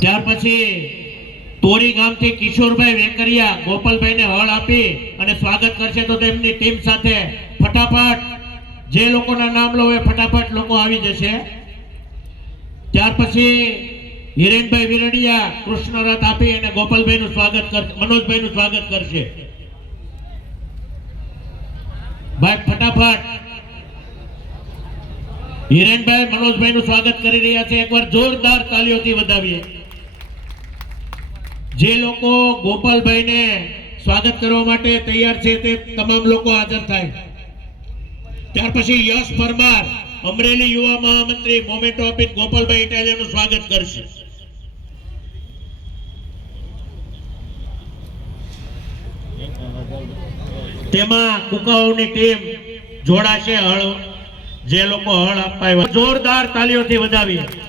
ત્યાર પછી તોરી ગામથી કિશોરભાઈ વેકરિયા ગોપાલભાઈને હળ આપી અને સ્વાગત કરશે તો તેમની ટીમ સાથે ફટાફટ, જે લોકોના નામ લો એ ફટાફટ લોકો આવી જશે. ત્યાર પછી હિરેનભાઈ વિરડિયા કૃષ્ણરથ આપી અને ગોપાલભાઈનું સ્વાગત કરશે મનોજભાઈનું સ્વાગત કરશે. ભાઈ, ફટાફટ. હિરેનભાઈ, મનોજભાઈનું સ્વાગત કરી રહ્યા છે. એકવાર જોરદાર તાલીઓથી વધાવીએ. જે લોકો ગોપાલભાઈને સ્વાગત કરવા માટે તૈયાર છે તે તમામ લોકો હાજર થાય. ત્યાર પછી યશ પરમાર, અમરેલી યુવા મહામંત્રી, મોમેન્ટો આપીને ગોપાલભાઈ ઇટાલિયાનું સ્વાગત કરશે. તેમાં કુકાઓની ટીમ જોડાશે, હળ જે લોકો હળ આપવા જોરદાર તાલીઓથી વધાવીએ.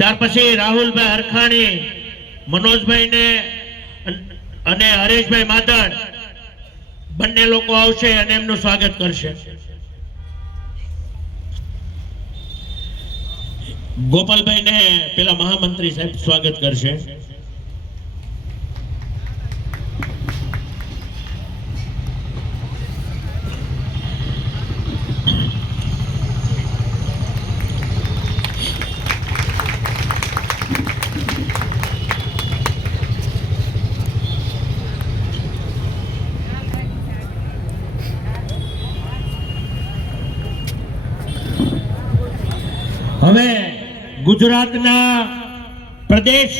ત્યાર પછી રાહુલભાઈ હરખાણી મનોજભાઈ ને અને હરેશભાઈ માદળ બંને લોકો આવશે અને એમનું સ્વાગત કરશે. ગોપાલભાઈ ને પેલા મહામંત્રી સાહેબ સ્વાગત કરશે. હવે ગુજરાતના પ્રદેશ